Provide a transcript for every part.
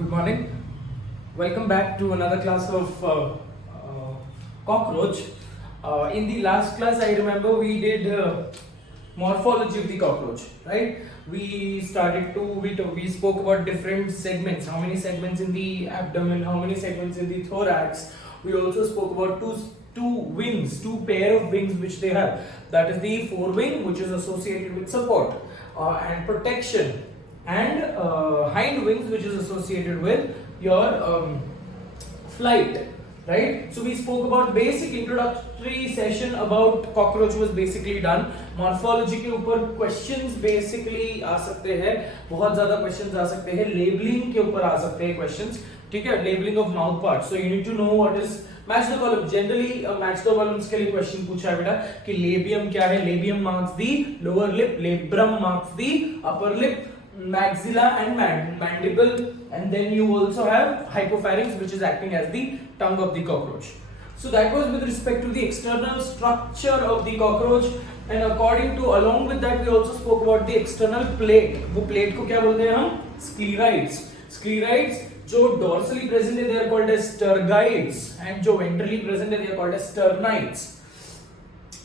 Good morning. Welcome back to another class of cockroach. In the last class, I remember we did morphology of the cockroach, right? We spoke about different segments. How many segments in the abdomen? How many segments in the thorax? We also spoke about two pair of wings which they have. That is the forewing, which is associated with support and protection, and hind wings, which is associated with your flight, right? So we spoke about basic introductory session about cockroach was basically done. Morphology के ऊपर questions basically आ सकते हैं, बहुत ज़्यादा questions आ सकते हैं. Labeling के ऊपर आ सकते हैं questions, ठीक है? Labeling of mouth parts. So you need to know what is match the column. Generally match the columns के लिए question पूछा है बेटा कि labium क्या है? Labium marks the lower lip, labrum marks the upper lip, maxilla and mandible, and then you also have hypopharynx, which is acting as the tongue of the cockroach. So that was with respect to the external structure of the cockroach, and along with that we also spoke about the external plate. वो plate को क्या बोलते हैं हम? Sclerites जो dorsally present है, they are called as tergites, and जो ventrally present है, they are called as sternites,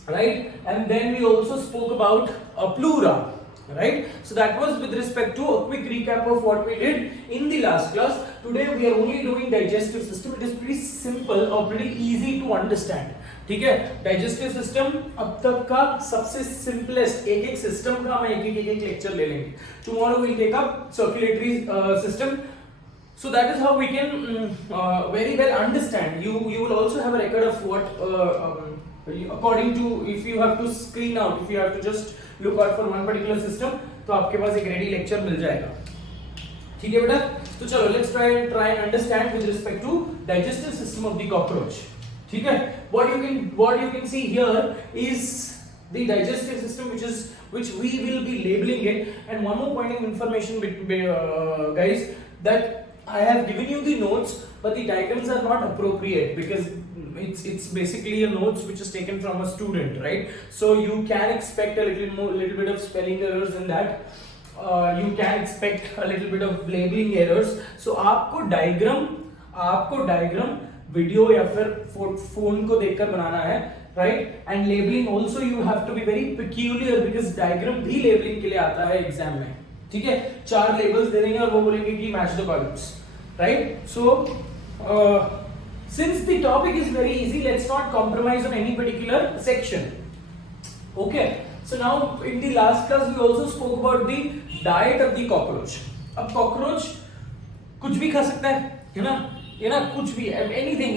right? And then we also spoke about a pleura. Right, so that was with respect to a quick recap of what we did in the last class. Today we are only doing digestive system. It is pretty simple or pretty easy to understand. ठीक है, digestive system अब तक का सबसे simplest. एक system का हम एक lecture ले लेंगे. Tomorrow we'll take up circulatory system. So that is how we can very well understand. You will also have a record of what according to, if you have to screen out, if you have to just look out for one particular system, तो आपके पास एक ready lecture मिल जाएगा. ठीक है बेटा? तो चलो let's try and understand with respect to digestive system of the cockroach. ठीक है? What you can see here is the digestive system, which we will be labeling it. And one more point of information, guys, that I have given you the notes, but the diagrams are not appropriate because it's basically a notes which is taken from a student, right? So you can expect a little bit of spelling errors in that. You can expect a little bit of labeling errors. So आपको diagram video या फिर phone को देखकर बनाना है, right? And labeling also you have to be very peculiar because diagram भी labeling के लिए आता है एग्जाम में. ठीक है, 4 लेबल्स दे देंगे और वो बोलेंगे कि match the columns, right? So since the topic is very easy, let's not compromise on any particular section. Okay, so now in the last class we also spoke about the diet of the cockroach. अब cockroach कुछ भी खा सकता है ना? कुछ भी,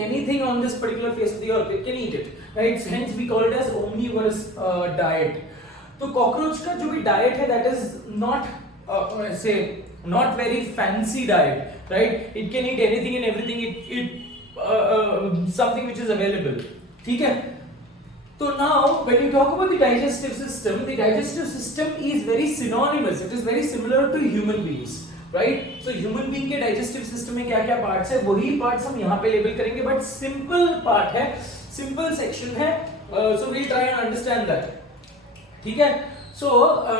anything on this particular face of the earth, it can eat it, right? Hence we call it as omnivorous diet. तो cockroach का जो भी diet है, that is not not very fancy diet, right? It can eat anything and everything. Something which is available. ठीक है? So now when you talk about the digestive system is very synonymous. It is very similar to human beings, right? So human being के digestive system में क्या क्या parts है, वही parts हम यहाँ पे label करेंगे, but simple part है, simple section है. So we'll try and understand that. ठीक है? So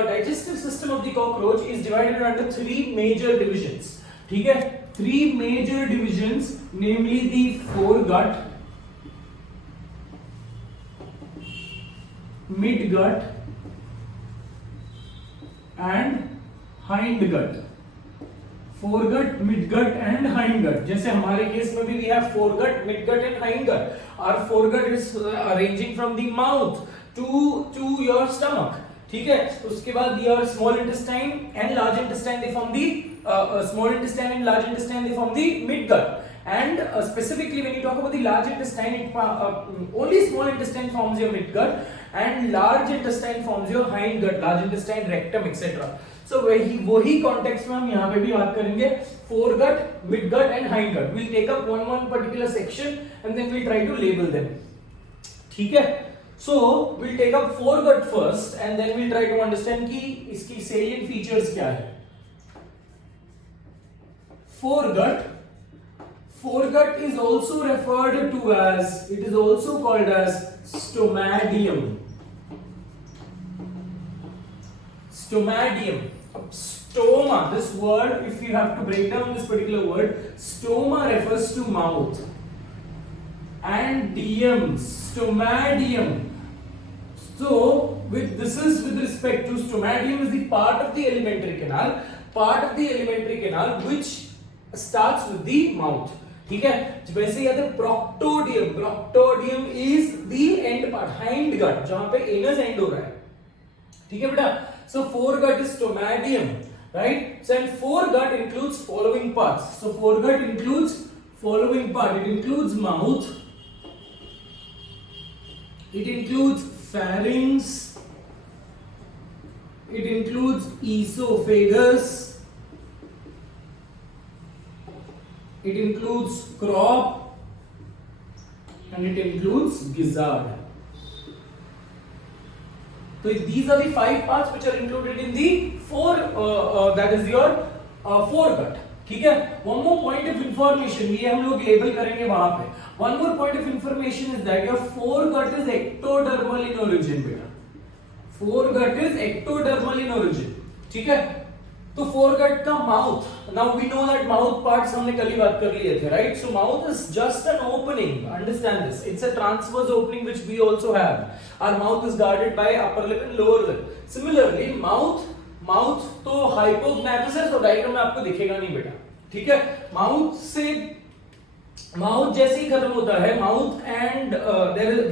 digestive system of the cockroach is divided under 3 major divisions. ठीक है? 3 major divisions, namely the foregut, midgut and hindgut. Foregut, midgut and hindgut. जैसे हमारे case में भी we have foregut, midgut and hindgut. Our foregut is ranging from the mouth to your stomach. ठीक है? उसके बाद your small intestine and large intestine, they form the small intestine and large intestine, they form the midgut. And specifically when you talk about the large intestine, only small intestine forms your midgut and large intestine forms your hindgut, large intestine, rectum, etc. So वही context में हम यहाँ पे भी बात करेंगे foregut, midgut and hindgut. We'll take up one particular section and then we'll try to label them. ठीक है? So we'll take up foregut first and then we'll try to understand कि इसकी salient features क्या है. Foregut is also referred to as, it is also called as stomatium. stoma, this word, if you have to break down this particular word, stoma refers to mouth, and diem, stomadium. So with this is with respect to stomadium is the part of the alimentary canal which starts with the mouth. ठीक है, वैसे याद है proctodium is the end part, hind gut, जहां पे anus end हो रहा है. ठीक है बेटा, so foregut is stomadium, right? So and foregut includes following parts. So foregut includes following part. It includes mouth, it includes pharynx, it includes esophagus, it includes crop, and it includes gizzard. So these are the 5 parts which are included in the that is your foregut. ठीक है, one more point of information, ये हम लोग label करेंगे वहां पे. One more point of information is that your foregut is ectodermal in origin बेटा. Foregut is ectodermal in origin. ठीक है, तो foregut का mouth, now we know that mouth parts हमने कल ही बात कर लिए थे, right? So mouth is just an opening, understand this, it's a transverse opening which we also have. Our mouth is guarded by upper lip and lower lip. Similarly mouth तो hypognathous है, तो diagram में आपको दिखेगा नहीं बेटा. ठीक है, माउथ जैसे ही खत्म होता है, mouth and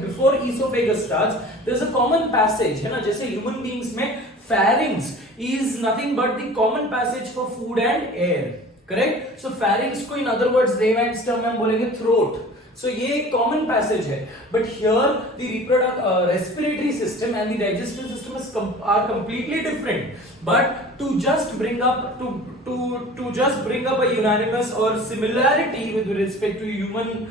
before oesophagus starts there is a common passage, है ना, जैसे ह्यूमन बीइंग्स में pharynx is nothing but the common passage for food and air, correct? So pharynx को in other words layman's term में हम बोलेंगे throat. So ये common passage है, but here the respiratory system and the digestive system are completely different. But to just bring up a unanimous or similarity with respect to human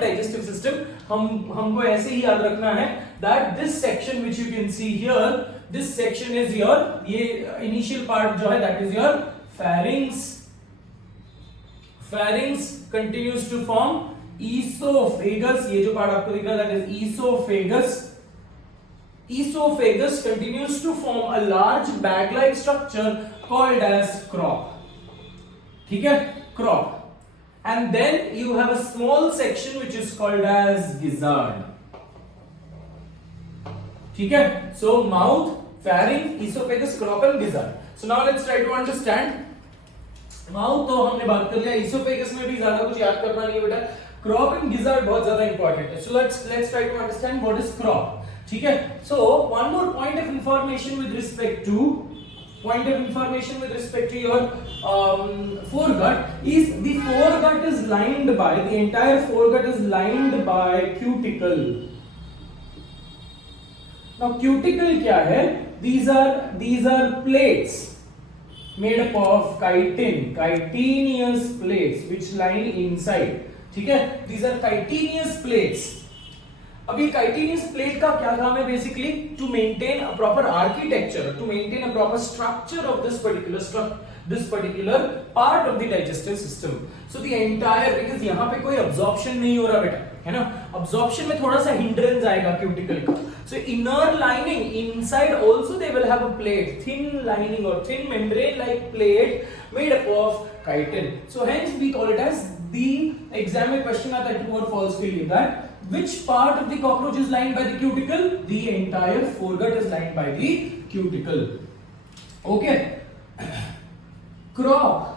digestive system, हमको ऐसे ही याद रखना है that this section which you can see here, this section is your, ये initial part जो है that is your pharynx. Pharynx continues to form esophagus, ये जो part आपको दिख रहा है that is esophagus. Esophagus continues to form a large bag-like structure called as crop. ठीक है, crop. And then you have a small section which is called as gizzard. ठीक है, so mouth, pharynx, esophagus, crop and gizzard. So now let's try to understand. Mouth तो हमने बात कर लिया, esophagus में भी ज्यादा कुछ याद करना नहीं है बेटा. Crop and gizzard बहुत ज्यादा important है. So let's try to understand what is crop. ठीक है, so one more point of information with respect to your foregut is the foregut is lined by, the entire foregut is lined by cuticle. Now cuticle क्या है? These are plates made up of chitinous plates which line inside. ठीक है, these are chitinous plates. अभी chitinous plate का क्या काम है? Basically to maintain a proper architecture, to maintain a proper structure of this particular part of the digestive system. So the entire, because यहाँ पे कोई absorption नहीं हो रहा बेटा, है ना, absorption में थोड़ा सा hindrance आएगा cuticle का. So inner lining, inside also they will have a plate, thin lining or thin membrane like plate made up of chitin. So hence we call it as, the exam में question आता है true or false के लिए, that which part of the cockroach is lined by the cuticle? The entire foregut is lined by the cuticle. Okay. Crop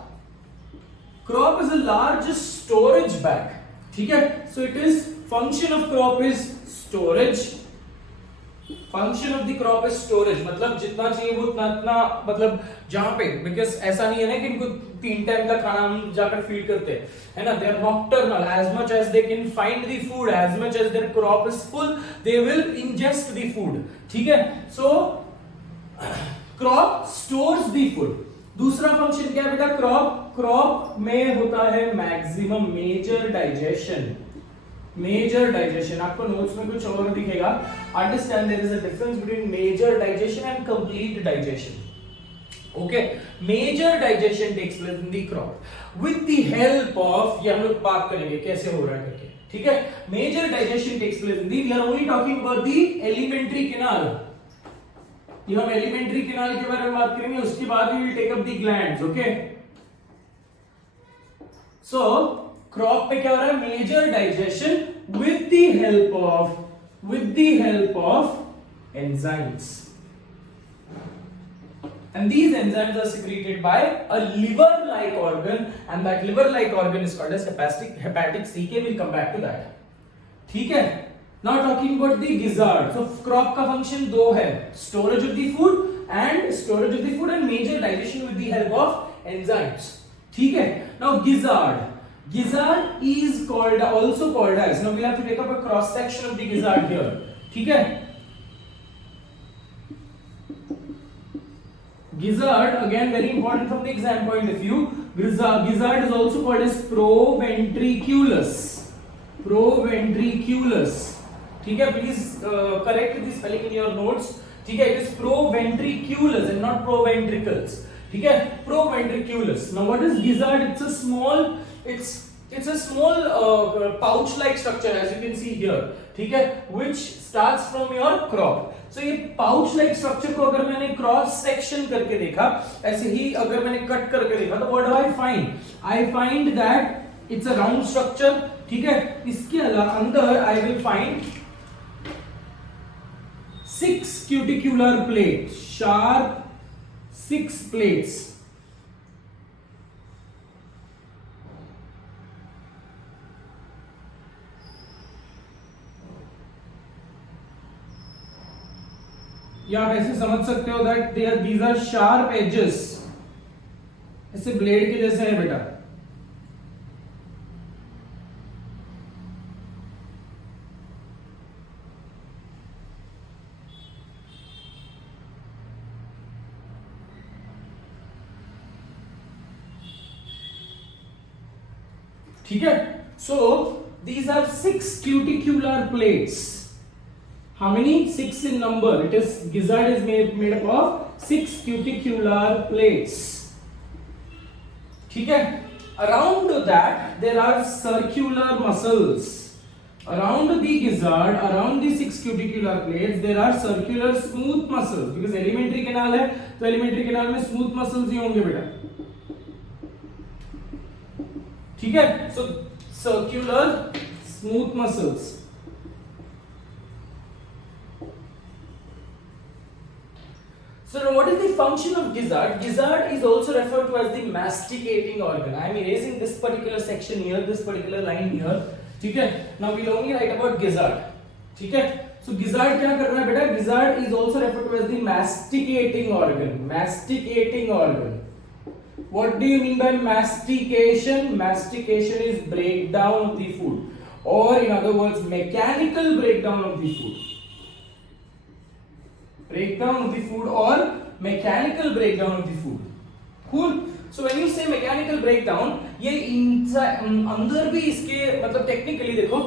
is a large storage bag. ठीक है, so it is, function of crop is storage. Function of the crop is storage, मतलब जितना चाहिए वो उतना, मतलब जहां पे, because ऐसा नहीं है ना कि इनको 3 टाइम का खाना हम जाकर फीड करते हैं, है ना, they are nocturnal. As much as they can find the food, as much as their crop is full, they will ingest the food. ठीक है, so crop stores the food. दूसरा फंक्शन क्या है बेटा? crop में होता है मैक्सिमम मेजर डाइजेशन. आपको नोट्स में कुछ और दिखेगा. Understand there is a difference between major digestion and complete digestion. Okay, major digestion takes place in the crop with the help of, ये हम लोग बात करेंगे कैसे हो रहा है करके. ठीक है, major digestion takes place in the, we are only talking about the alimentary canal. ये हम एलिमेंट्री कैनाल के बारे में बात करेंगे, उसके बाद we will take up the glands, okay. So crop पे क्या हो रहा है, major digestion with the help of enzymes, and these enzymes are secreted by a liver like organ, and that liver like organ is called as hepatic CK. We'll come back to that, ठीक है। Now talking about the gizzard. So crop का function दो है, storage of the food and major digestion with the help of enzymes, ठीक है। Now gizzard is also called as, now we'll have to take up a cross section of the gizzard here, ठीक है। Gizzard, again very important from the exam point of view. Gizzard is also called as proventriculus. ठीक है, please correct the spelling in your notes. ठीक है, it is proventriculus and not proventricles. ठीक है, proventriculus. Now what is gizzard? It's a small pouch-like structure, as you can see here. ठीक है, which starts from your crop. So ये pouch like structure को अगर मैंने क्रॉस सेक्शन करके देखा, ऐसे ही अगर मैंने कट करके देखा, तो what do I find that it's a round structure, ठीक है। इसके अंदर I will find 6 cuticular plate, sharp 6 plates, या आप ऐसे समझ सकते हो that these are sharp edges, ऐसे ब्लेड के जैसे है बेटा। ठीक है, so these are 6 cuticular plates. How many? 6 in number. It is gizzard is made up of 6 cuticular plates. ठीक है. Around that there are circular muscles. Around the gizzard, around the 6 cuticular plates, there are circular smooth muscles. Because elementary canal है, तो elementary canal में smooth muscles ही होंगे बेटा. ठीक है. So circular smooth muscles. So now what is the function of gizzard? Gizzard is also referred to as the masticating organ. I am erasing this particular section here, this particular line here. ठीक है? Now we will only write about gizzard. ठीक है? So gizzard क्या कर रहा है बेटा? Gizzard is also referred to as the masticating organ. Masticating organ. What do you mean by mastication? Mastication is breakdown of the food, or in other words, mechanical breakdown of the food. Breakdown of the food or mechanical breakdown of the food. Cool. So when you say mechanical breakdown, ये अंदर भी इसके मतलब technically देखो,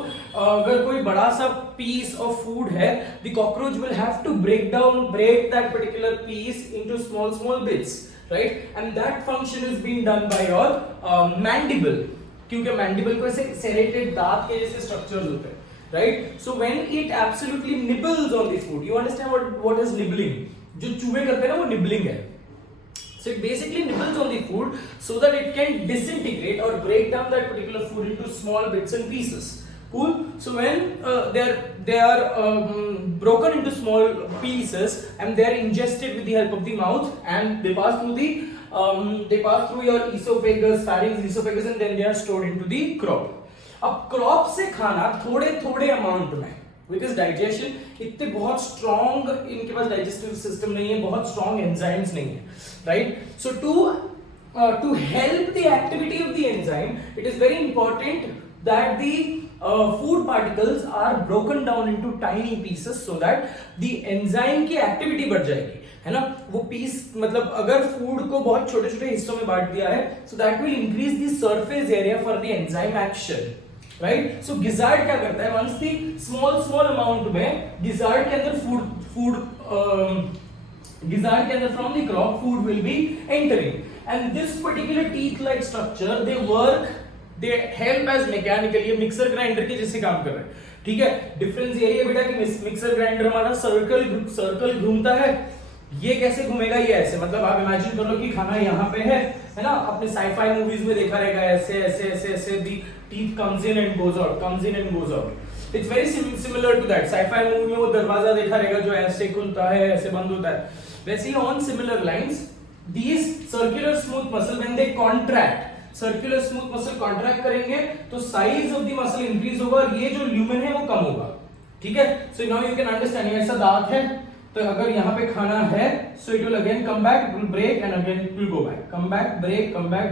अगर कोई बड़ा सा piece of food है, the cockroach will have to break that particular piece into small bits, right? And that function is being done by your mandible, क्योंकि mandible को ऐसे serrated दांत के जैसे structures होते हैं. Right? So when it absolutely nibbles on the food, you understand what is nibbling? जो चूहे करते हैं ना वो nibbling है. So it basically nibbles on the food so that it can disintegrate or break down that particular food into small bits and pieces. Cool. So when they are broken into small pieces and they are ingested with the help of the mouth, and they pass through your esophagus, pharynx, esophagus, and then they are stored into the crop. अब crop से खाना थोड़े amount में, because digestion इतने बहुत strong इनके पास digestive system नहीं है, बहुत स्ट्रॉन्ग एंजाइम्स नहीं है, right? So to help the activity of the enzyme, it is very important that the food particles are broken down into tiny pieces so that the enzyme की activity बढ़ जाएगी, है ना? वो पीस मतलब अगर फूड को बहुत छोटे छोटे हिस्सों में बांट दिया है, so that will increase the surface area for the enzyme action, right? So gizzard क्या करता है, वंस दी स्मॉल अमाउंट में गिजार्ड के अंदर गिजार्ड के अंदर from the crop food will be entering, and this particular teeth like structure they help as mechanical. ये mixer grinder के जैसे काम कर रहे हैं, ठीक है? डिफरेंस यही है बेटा कि मिक्सर ग्राइंडर हमारा सर्कल घूमता है, ये कैसे घूमेगा, ये ऐसे, मतलब आप इमेजिन कर लो कि खाना यहाँ पे है ना, आपने साईफाई मूवीज में देखा रहेगा ऐसे ऐसे ऐसे ऐसे, the teeth comes in and goes out, comes in and goes out. It's very similar to that. Sci-fi movie में वो दरवाजा देखा रहेगा जो ऐसे खुलता है ऐसे बंद होता है, वैसे ही on similar lines these circular smooth muscle when they contract, circular smooth muscle contract करेंगे तो size of the muscle increase होगा और ये जो ल्यूमेन है वो कम होगा, ठीक है। So now you can understand, ये ऐसा दांत है तो अगर यहाँ पे खाना है so it will again come back, it will break and again it will go back, come back break, come back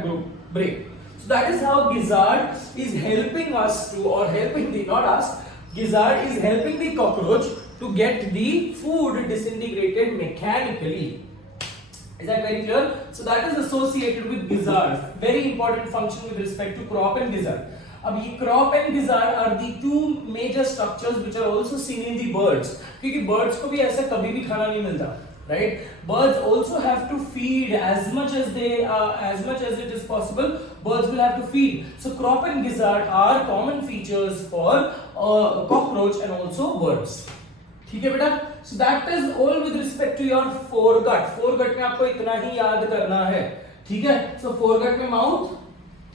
break. So that is how gizzard is helping us to, or helping the, not us, gizzard is helping the cockroach to get the food disintegrated mechanically. Is that very clear? So that is associated with gizzard. Very important function with respect to crop and gizzard. अब ये crop and gizzard are the two major structures which are also seen in the birds. क्योंकि birds को भी ऐसा कभी भी खाना नहीं मिलता, right? Birds also have to feed as much as it is possible. Birds will have to feed. So crop and gizzard are common features for cockroach and also birds. ठीक है बेटा, so that is all with respect to your foregut. foregut में आपको इतना ही याद करना है, ठीक है। so foregut में mouth,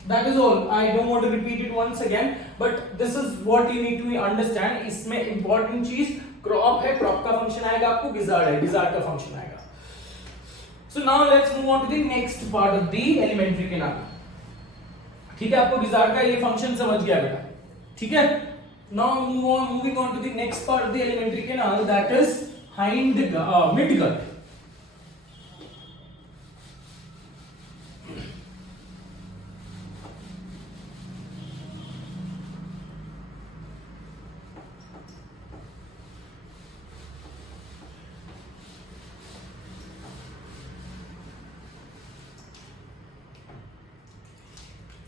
that is all. I don't want to repeat it once again, but this is what you need to understand. इसमें important चीज crop है, crop का function आएगा आपको, gizzard है, gizzard का function आएगा। so now let's move on to the next part of the alimentary canal. ठीक है, आपको gizzard का ये function समझ गया बेटा, ठीक है। Now moving on to the next part of the alimentary canal, that is midgut.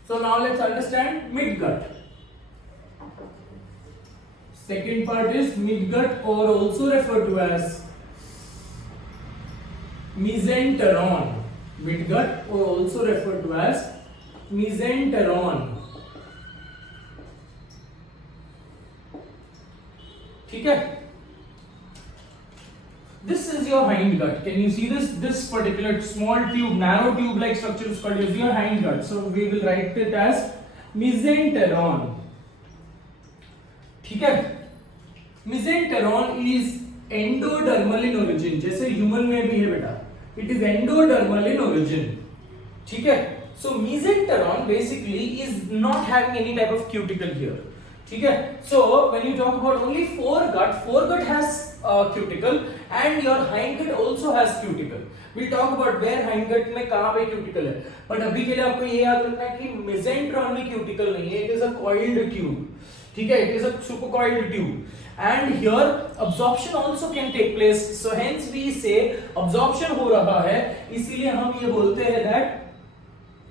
So now let's understand midgut. Second part is midgut, or also referred to as mesenteron. Midgut, or also referred to as mesenteron. ठीक है, this is your hindgut. Can you see this? This particular small tube, narrow tube-like structure is called as your hindgut. So we will write it as mesenteron. ठीक है, mesenteron is endodermal in origin, जैसे human में भी है बेटा, it is endodermal in origin, ठीक है। so mesenteron basically is not having any type of cuticle here, ठीक है। so when you talk about only foregut has cuticle and your hindgut also has cuticle. we'll talk about where hindgut में कहाँ पे cuticle है, but अभी के लिए आपको ये याद रखना है कि mesenteron में cuticle नहीं है, it is a coiled tube, ठीक है, it is a supercoiled tube, and here absorption also can take place. so hence we say absorption हो रहा है, इसीलिए हम ये बोलते हैं that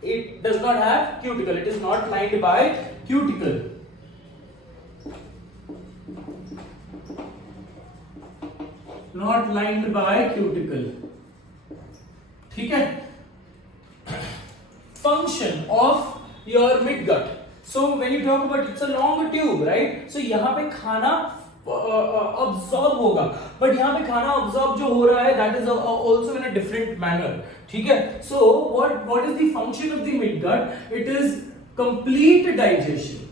it does not have cuticle, it is not lined by cuticle. not lined by cuticle, ठीक है। function of your midgut. So when you talk about, it's a long tube, right? so यहाँ पे खाना absorb होगा, but यहाँ पे खाना absorb जो हो रहा है that is also in a different manner, ठीक है। so what is the function of the midgut? it is complete digestion,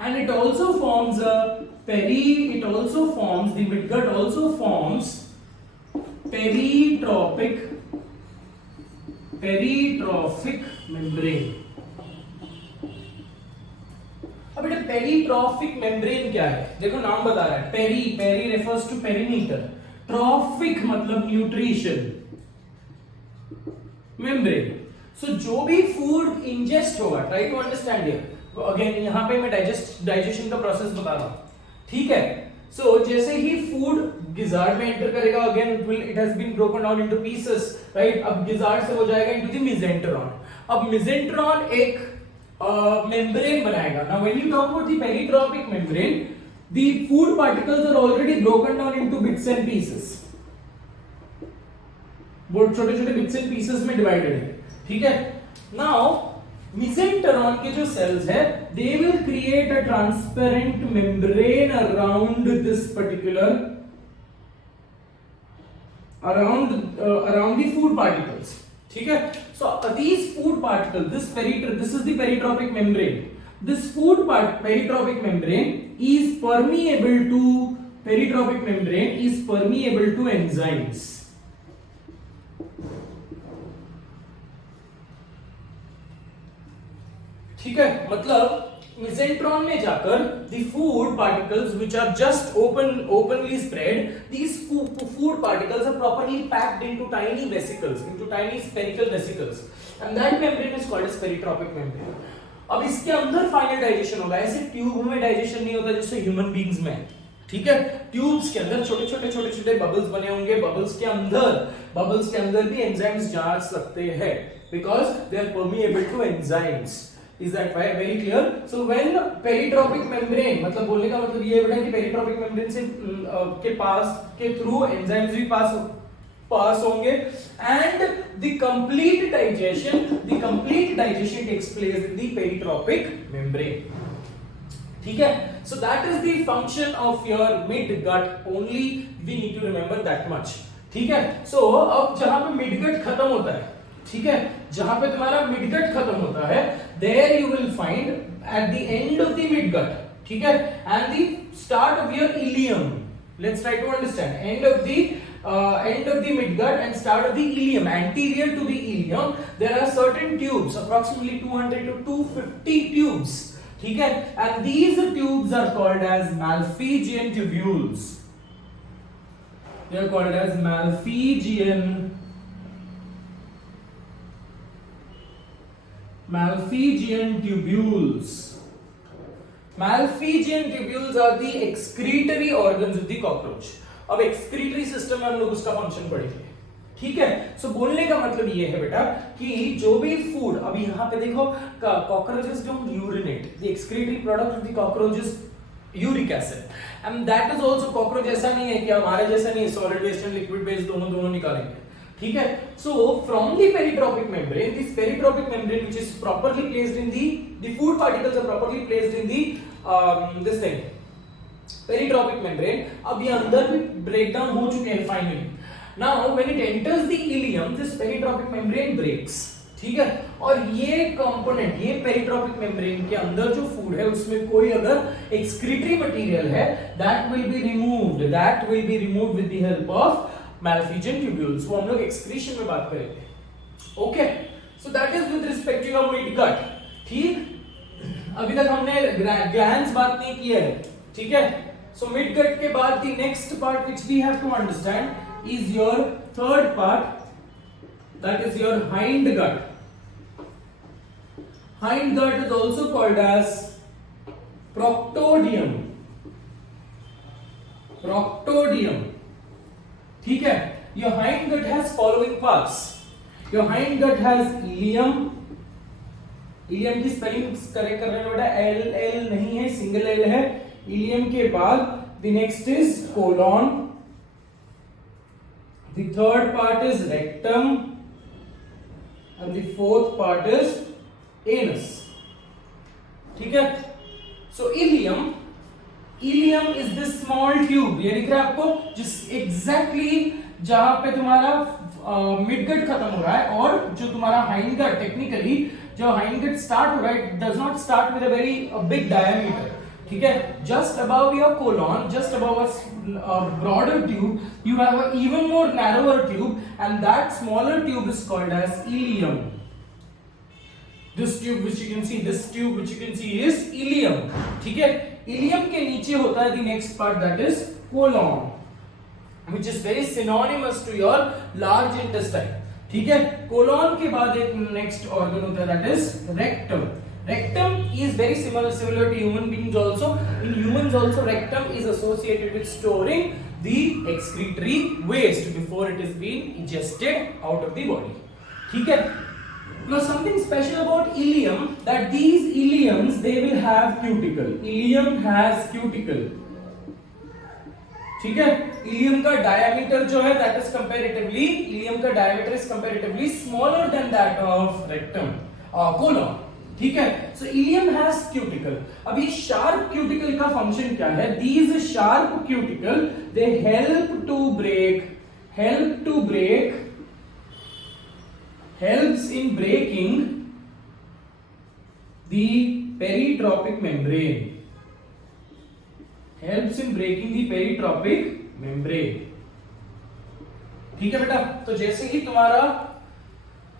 and it also forms the midgut also forms peritrophic membrane. अब बेटा पेरीट्रॉफिक मेम्ब्रेन क्या है, देखो नाम बता रहा है, peri refers to perimeter, trophic मतलब न्यूट्रिशन, मेम्ब्रेन। सो जो भी फूड इंजेस्ट होगा, try to understand here again, यहाँ पे मैं डाइजेशन का प्रोसेस बता रहा हूँ, ठीक है। सो जैसे ही फूड गिजार्ड में एंटर करेगा, again it has been broken down into pieces, right. अब गिजार्ड से हो जाएगा इनटू द मेसेंटेरॉन। अब मेसेंटेरॉन एक मेम्ब्रेन बनाएगा। Now when you talk about the peritrophic membrane, the food particles are already broken down into bits and pieces, बहुत छोटे छोटे बिट्स एंड पीसेस में डिवाइडेड है, ठीक है। नाउ Mesenteron के जो cells है, they will create a transparent membrane around this particular around the food particles. ठीक है? So these food particles, this is the peritrophic membrane. This peritrophic membrane is permeable to enzymes. ठीक है, मतलब mesenteron में जाकर the food particles which are just openly spread, these food particles are properly packed into tiny vesicles, into tiny spherical vesicles, and that membrane is called as peritrophic membrane. अब इसके अंदर final digestion होगा, ऐसे tube में digestion नहीं होता जैसे human beings में, ठीक है? ट्यूब्स के अंदर छोटे छोटे बबल्स बने होंगे, बबल्स के अंदर भी एंजाइम्स जा सकते हैं because they are permeable to enzymes. Is that very clear? So when peritrophic membrane, मतलब बोलने का मतलब ये है कि पेरिट्रोपिक मेम्ब्रेन से के थ्रू एंजाइम्स भी पास होंगे, and the complete digestion takes place in the peritrophic membrane. ठीक है? So that is the function of your midgut. Only we need to remember that much. ठीक है? So अब जहां पे midgut खत्म होता है, ठीक है, जहां पे तुम्हारा मिडगट खत्म होता है, there you will find at the end of the midgut, ठीक है, and the start of your ileum. Let's try to understand end of the midgut and start of the ileum. Anterior to the ileum there are certain tubes, approximately 200 to 250 tubes, ठीक है, and these tubes are called as Malpighian tubules. They are called as Malpighian tubules. Malpighian tubules are the excretory organs of the cockroach. अब excretory system में हम लोग उसका function पढ़ेंगे, ठीक है? सो बोलने का मतलब ये है बेटा कि जो भी फूड, अभी यहाँ पे देखो, cockroaches don't urinate. The excretory product of the cockroach is uric acid, and that is also, cockroach ऐसा नहीं है कि हमारे जैसा नहीं है, solid waste and liquid waste दोनों निकालेंगे, ठीक है? So from the peritrophic membrane, this peritrophic membrane which is properly placed in the food particles are properly placed in the this thing, peritrophic membrane. अब ये अंदर भी breakdown हो चुके हैं finally. Now when it enters the ileum, this peritrophic membrane breaks, ठीक है? और ये कंपोनेंट, ये पेरिट्रोपिक मेम्ब्रेन के अंदर जो फूड है उसमें कोई अगर एक्सक्रीटरी मटेरियल है, that will be removed with the help of Malpighian tubules. वो हम लोग एक्सक्रीशन में बात करेंगे, okay? So that is with respect to your midgut, ठीक? अभी तक हमने ग्लैंड्स बात नहीं की है, ठीक है? सो मिडगट के बाद the next part which we have to understand is your third part, that is your hindgut. Hindgut is also called as proctodium. ठीक है? Your hindgut has following parts. Your hindgut has ileum. Ileum की spelling correct कर रहे हैं बेटा, L नहीं है, single L है. इलियम के बाद the next is colon. The third part is rectum, and the fourth part is anus. ठीक है? So ileum is this small tube, ये दिख रहा है आपको, जिस exactly जहां पे तुम्हारा मिडगट खत्म हो रहा है और जो तुम्हारा हाइंडगट, टेक्निकली जो हाइंडगट स्टार्ट हो रहा है, does not start with a very big diameter, ठीक है? Just above your colon, just above a broader tube, you have an even more narrower tube, and that smaller tube is called as ileum. This tube which you can see is ileum, ठीक है? Ilium के नीचे होता है the next part, that is colon, which is very synonymous to your large intestine, ठीक है? Colon के बाद एक नेक्स्ट ऑर्गन होता है, that is rectum. Rectum is very similar to human beings also. In humans also, rectum is associated with storing the excretory waste before it is being ingested out of the body, ठीक है? Now something special about ileum, that these ileums, they will have cuticle. Ileum has cuticle, ठीक है? Ilium का diameter जो है, that is comparatively, ilium का diameter is comparatively smaller than that of rectum, colon. ठीक है। सो इलियम हैज क्यूटिकल। अब ये शार्प क्यूटिकल का फंक्शन क्या है? These sharp cuticle they helps in breaking the peritropic membrane. ठीक है बेटा। तो जैसे ही तुम्हारा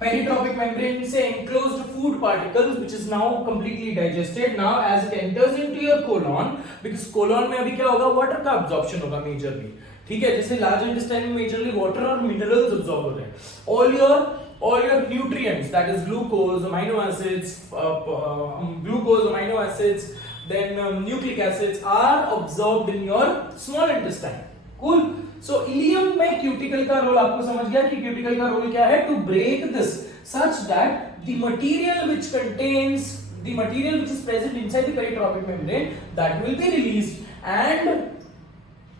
पेरिट्रोपिक मेम्ब्रेन से enclosed food particles which is now completely digested, now as it enters into your colon, because colon में अभी क्या होगा? वाटर का absorption होगा मेजरली, ठीक है। जैसे लार्ज इंटेस्टाइन में मेजरली वाटर और मिनरल्स अब्सॉर्ब होते हैं। all your nutrients, that is glucose, amino acids, then nucleic acids are absorbed in your small intestine. Cool. So ileum में क्यूटिकल का रोल आपको समझ गया कि क्यूटिकल का रोल क्या है? To break this such that the material which is present inside the peritropic membrane that will be released, and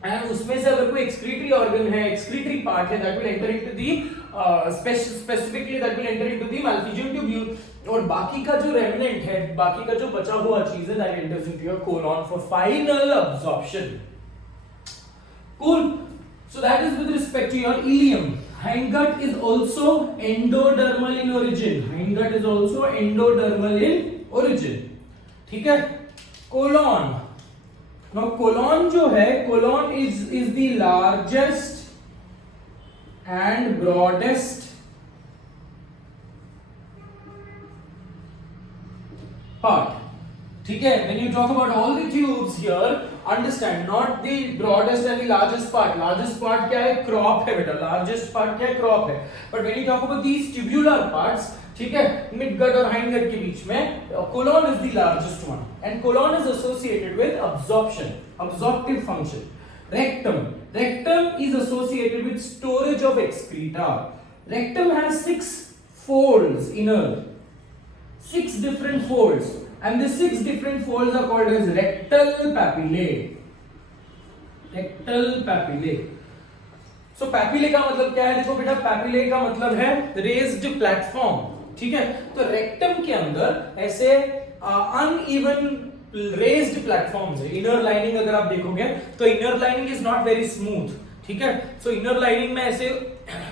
उसमें से अगर कोई एक्सक्रीटरी ऑर्गन है, एक्सक्रीटरी पार्ट है, that will enter into the specifically that will enter into the Malpighian tubule, और बाकी का जो रेमिनेंट है, बाकी का जो बचा हुआ चीज है, that enters into your colon for final absorption. Cool. So that is with respect to your ileum. Hindgut is also endodermal in origin. ठीक है। colon. Now colon जो है, colon is the largest and broadest part. ठीक है। When you talk about all the tubes here, understand not the broadest and the largest part. Largest part क्या है? Crop है बेटा। Largest part क्या है? Crop है। But when you talk about these tubular parts, ठीक है, midgut और hindgut के बीच में, colon is the largest one, and colon is associated with absorptive function. Rectum is associated with storage of excreta. Rectum has 6 folds inner, 6 different folds, and the 6 different folds are called as rectal papillae. So papillae का मतलब क्या है? देखो बेटा, papillae का मतलब है raised platform, ठीक है। तो rectum के अंदर ऐसे uneven raised platforms है। inner lining अगर आप देखोगे तो inner lining is not very smooth, ठीक है। so inner lining में ऐसे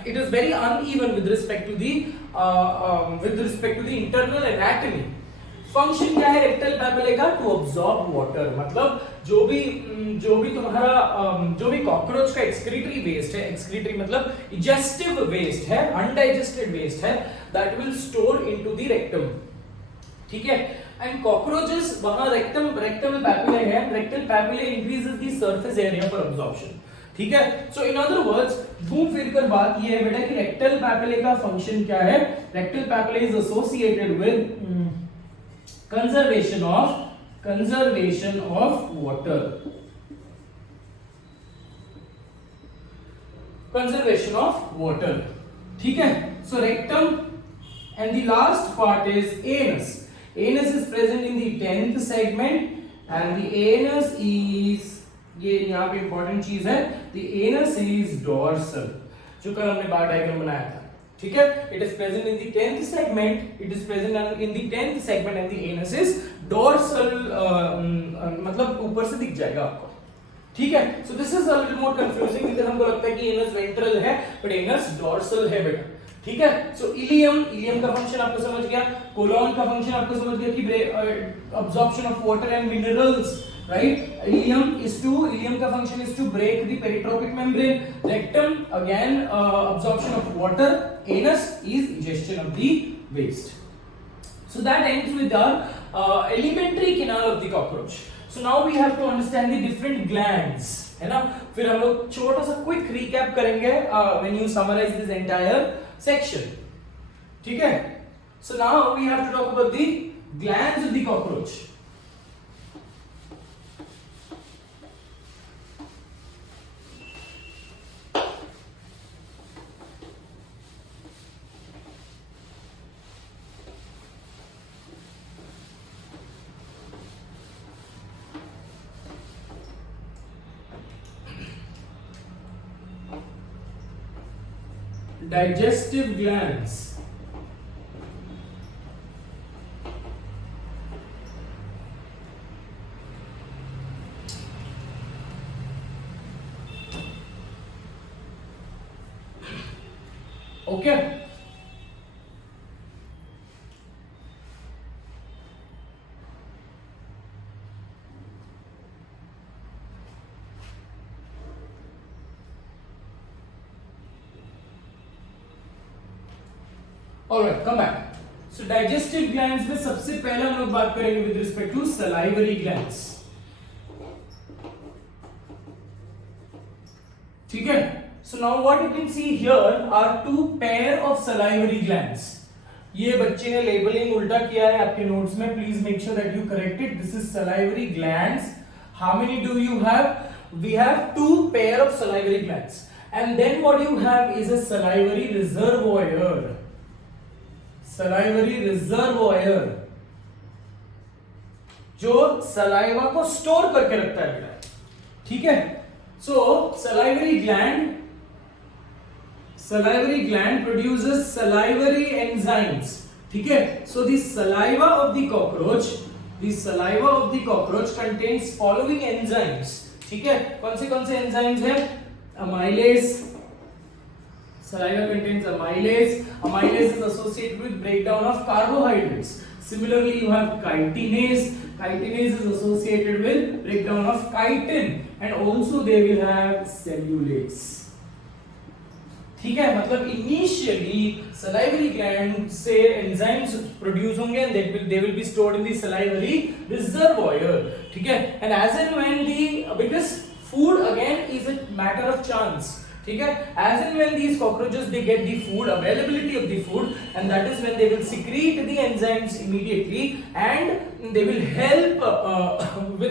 it is very uneven with respect to the internal anatomy. Function क्या है रेक्टल पैपिले का? To absorb water. मतलब जो भी कॉकरोच का एक्सक्रीटरी वेस्ट है, एक्सक्रीटरी मतलब इजेस्टिव वेस्ट है, अनडाइजेस्टेड वेस्ट है, that will store into the rectum, ठीक है। एंड कॉकरोचेस वहां रेक्टल पैपिले है, rectal papillae increases the surface area for absorption, ठीक है। सो इन अदर वर्ड्स, घूम फिर कर बात ये है बेटा कि रेक्टल पैपिले का फंक्शन क्या है? Rectal papillae is associated with conservation of water, ठीक है। so rectum and the last part is anus is present in the 10th segment, and the anus is, ये यहाँ पे important चीज है, the anus is dorsal, जो कल हमने बार डायग्राम बनाया था, ठीक है। it is present in the 10th segment, and the anus is dorsal, मतलब ऊपर से दिख जाएगा आपको, ठीक है। so this is a little more confusing because हमको लगता है कि anus ventral है, but anus dorsal है बेटा, ठीक है। so इलियम का फंक्शन आपको समझ गया, कोलोन का फंक्शन आपको समझ गया कि absorption of water and minerals, right? Ileum का function is to break the peritropic membrane. Rectum again absorption of water. Anus is ingestion of the waste. So that ends with our alimentary canal of the cockroach. So now we have to understand the different glands, है ना। फिर हम लोग छोटा सा quick recap करेंगे when you summarize this entire section, ठीक है। So now we have to talk about the glands of the cockroach. Digestive glands. Okay. Alright, come back. So digestive glands में सबसे पहले हम लोग बात करेंगे with respect to salivary glands. ठीक है। So now what you can see here are two pair of salivary glands. ये बच्चे ने लेबलिंग उल्टा किया है आपके नोट्स में, please make sure that you correct it. This is salivary glands. How many do you have? We have two pair of salivary glands and then what you have is a salivary reservoir. Salivary reservoir जो saliva को store करके रखता है बेटा। ठीक है। So salivary gland produces salivary enzymes. ठीक है। So the saliva of the cockroach contains following enzymes. ठीक है। कौन से एंजाइम्स हैं? Amylase. Saliva contains amylase. Amylase is associated with breakdown of carbohydrates. Similarly, you have chitinase. Chitinase is associated with breakdown of chitin, and also they will have cellulase. ठीक है। मतलब initially salivary gland से enzymes produce होंगे and they will be stored in the salivary reservoir. ठीक है। And as and when because food again is a matter of chance. ठीक है। As and when these cockroaches they get the food, availability of the food, and that is when they will secrete the enzymes immediately, and they will help they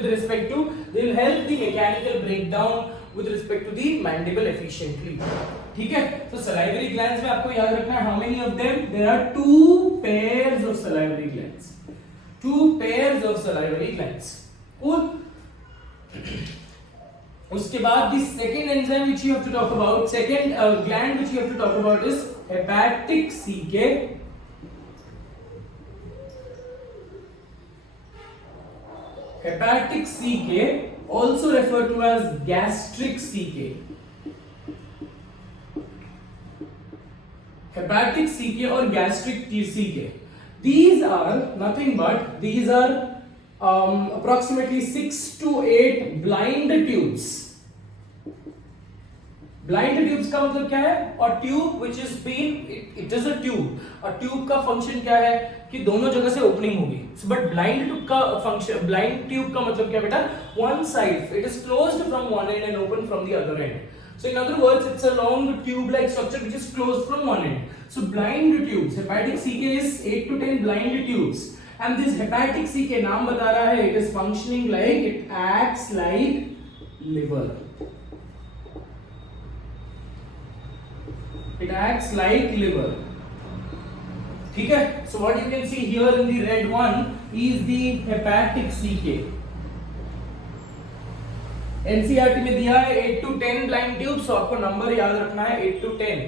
will help the mechanical breakdown with respect to the mandible efficiently. ठीक है। तो salivary glands में आपको याद रखना है how many of them? There are two pairs of salivary glands. Two pairs of salivary glands. Cool. उसके बाद the second enzyme which you have to talk about, second gland which you have to talk about is hepatic CK. Hepatic CK, also referred to as gastric CK. Hepatic CK or gastric CK. These are nothing but approximately 6 to 8 blind tubes. Blind tubes का मतलब क्या है? और tube which is it is a tube. और tube का function क्या है कि दोनों जगह से ओपनिंग होगी. But blind tube का फंक्शन, blind tube का मतलब क्या बेटा? One side it is closed from one end and open from the other end. So in other words, it's a long tube-like structure which is closed from one end. So blind tubes, hepatic CK is 8 to 10 blind tubes. And this hepatic CK नाम बता रहा है, it is functioning like, it acts like liver. It acts like liver. ठीक है। So what you can see here in the red one is the hepatic CK. NCERT में दिया है 8 to 10 blind tubes, so आपको number याद रखना है 8 to 10.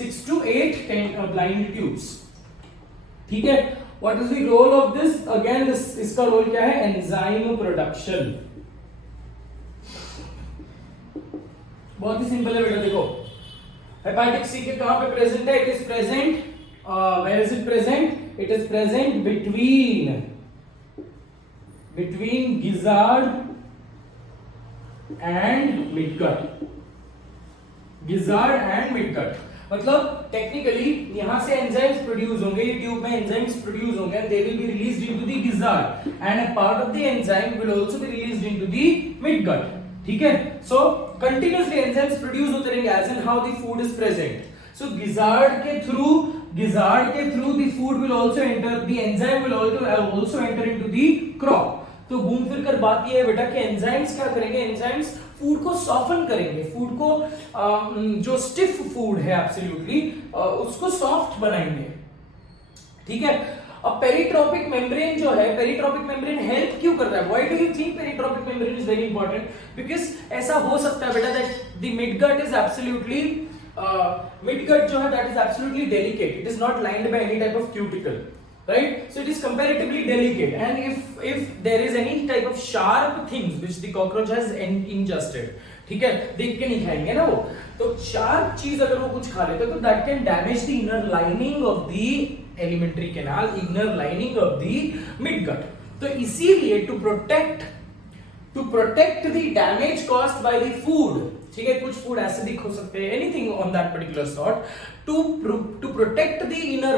6 to 8 10 blind tubes. ठीक है। What is the role of this? Again, इसका रोल क्या है? Enzyme production. बहुत ही सिंपल है बेटा। देखो हेपेटिक सीके कहां पे प्रेजेंट है? It is present, where is it present? It is present between gizzard and midgut. Gizzard and midgut मतलब टेक्निकली यहां से एंजाइम्स प्रोड्यूस होंगे, ये ट्यूब में एंजाइम्स प्रोड्यूस होंगे and they will be released into the gizzard and a part of the enzyme will also be released into the midgut. ठीक है। So continuously enzymes produce होते रहेंगे as and how the food is present. So gizzard के through the food will also enter, the enzyme will also enter into the crop. तो घूम फिर कर बात ये है बेटा कि एंजाइम्स क्या करेंगे? एंजाइम्स फूड को सॉफ्टन करेंगे, फूड को जो स्टिफ फूड है एब्सोल्युटली उसको सॉफ्ट बनाएंगे। ठीक है। अब पेरिट्रोपिक मेम्ब्रेन जो है, पेरिट्रोपिक मेम्ब्रेन हेल्प क्यों कर रहा है? Why do you think peritrophic membrane is very important? Because ऐसा हो सकता है बेटा that the midgut is absolutely midgut जो है that is absolutely delicate, it is not lined by any type of cuticle, right? So it is comparatively delicate, and if there is any type of sharp things which the cockroach has ingested, ठीक है, देख के नहीं खाएंगे ना वो, तो sharp चीज अगर वो कुछ खा लेते तो that can damage the inner lining of the alimentary canal, inner lining of the midgut. तो इसीलिए to protect the damage caused by the food, ठीक है, कुछ फूड एसिडिक हो सकते हैं, anything on that particular sort, to protect the inner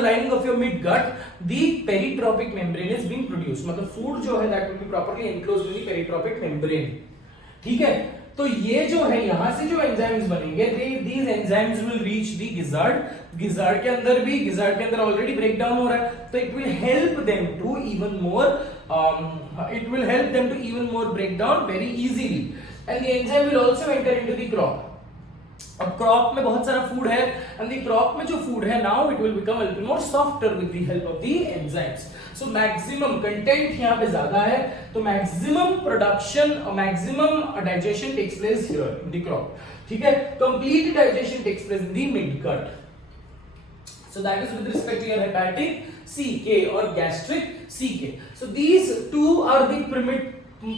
lining of your midgut, the peritrophic membrane is being produced, मतलब food जो है that will be properly enclosed with the peritrophic membrane, ठीक है। तो ये जो है यहां से जो एंजाइम्स बनेंगे, these enzymes will reach the gizzard के अंदर ऑलरेडी ब्रेक डाउन हो रहा है, तो it will help them to even more break down very easily, and the enzyme will also enter into the crop। अब क्रॉप में बहुत सारा फूड है, एंड द क्रॉप में जो फूड है now it will become a little more softer with the help of the enzymes. So maximum content यहाँ पे ज्यादा है, तो मैक्सिमम प्रोडक्शन और maximum digestion takes place here in the crop, ठीक है। Complete digestion takes place in the midgut. So that is with respect to your hepatic CK और gastric CK। So these two are the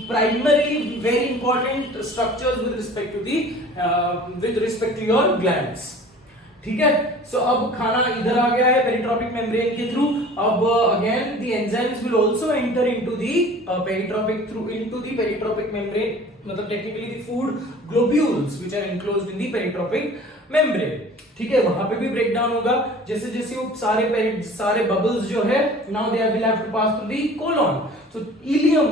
primarily very important structures with respect to your glands, ठीक है। सो अब खाना इधर आ गया है peritrophic membrane के थ्रू। अब again the enzymes will also enter into the peritrophic membrane, मतलब technically the food globules which are enclosed in the peritrophic membrane, ठीक है, वहां पे भी ब्रेक डाउन होगा जैसे जैसे वो सारे बबल्स जो है now they will have to pass through the colon. तो इलियम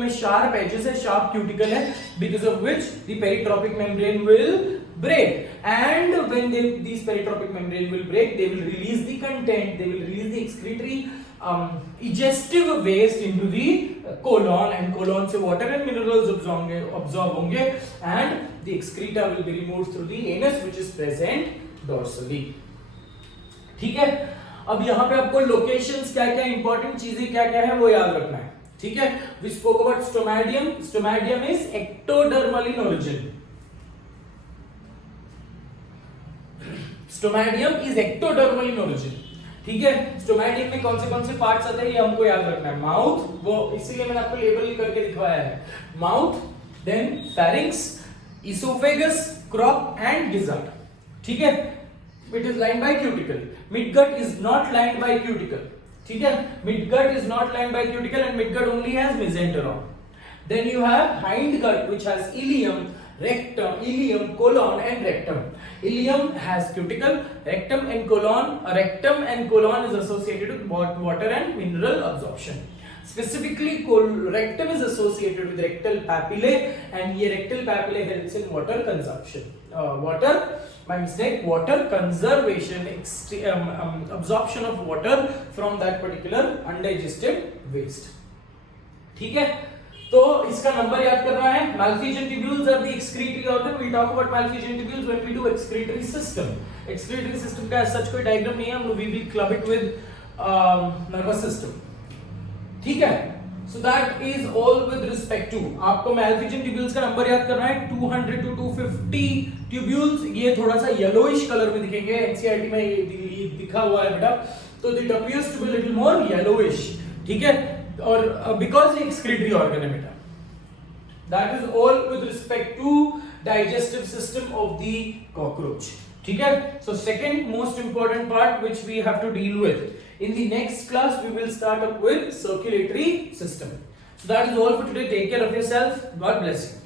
में शार्प एजेस है, शार्प क्यूटिकल है, because of which the peritrophic membrane will break, and when these peritrophic membrane will break, they will release the content, they will release the excretory digestive waste into the colon, and colon से water and minerals absorb होंगे, and the excreta will be removed through the anus which is present dorsally, ठीक है। अब यहाँ पे आपको locations क्या-क्या important चीजें क्या-क्या है वो याद रखना है, ठीक है। We spoke about stomatium. Stomatium is ectodermal in origin. Stomodeum is ectodermal in origin, ठीक है। स्टोमैटियम में कौन से पार्ट्स आते हैं ये हमको याद रखना है। माउथ, वो इसीलिए मैंने आपको लेबल करके दिखवाया है, mouth, then pharynx, oesophagus, crop and gizzard, ठीक है। It is lined by cuticle. Midgut is not lined by cuticle, ठीक है। Midgut is not lined by cuticle and midgut only has mesenteron. Then you have hindgut which has ileum, rectum, ileum, colon and rectum. Ileum has cuticle, rectum and colon is associated with water and mineral absorption. Specifically, rectum is associated with rectal papillae, and ये rectal papillae helps in water consumption. Water conservation, absorption of water from that particular undigested waste, ठीक है। तो इसका number याद करना है। Malphizian tubules are the excretory organ. We'll talk about Malphizian tubules when we do excretory system. Excretory system का सच कोई diagram नहीं है, we will club it with nervous system, ठीक है। So that is all with respect to आपको Malphizian tubules का number याद करना है 200 to 250 tubules। ये थोड़ा सा येलोइश कलर में दिखेंगे, NCERT में ये दिखा हुआ है बेटा, तो it appears to be a little more yellowish, ठीक है। और बिकॉज ये एक्सक्रीटरी ऑर्गन है बेटा। That is all with respect to digestive system of the cockroach, ठीक है। So second most important part which we have to deal with in the next class, we will start up with circulatory system. So that is all for today. Take care of yourself, God bless you.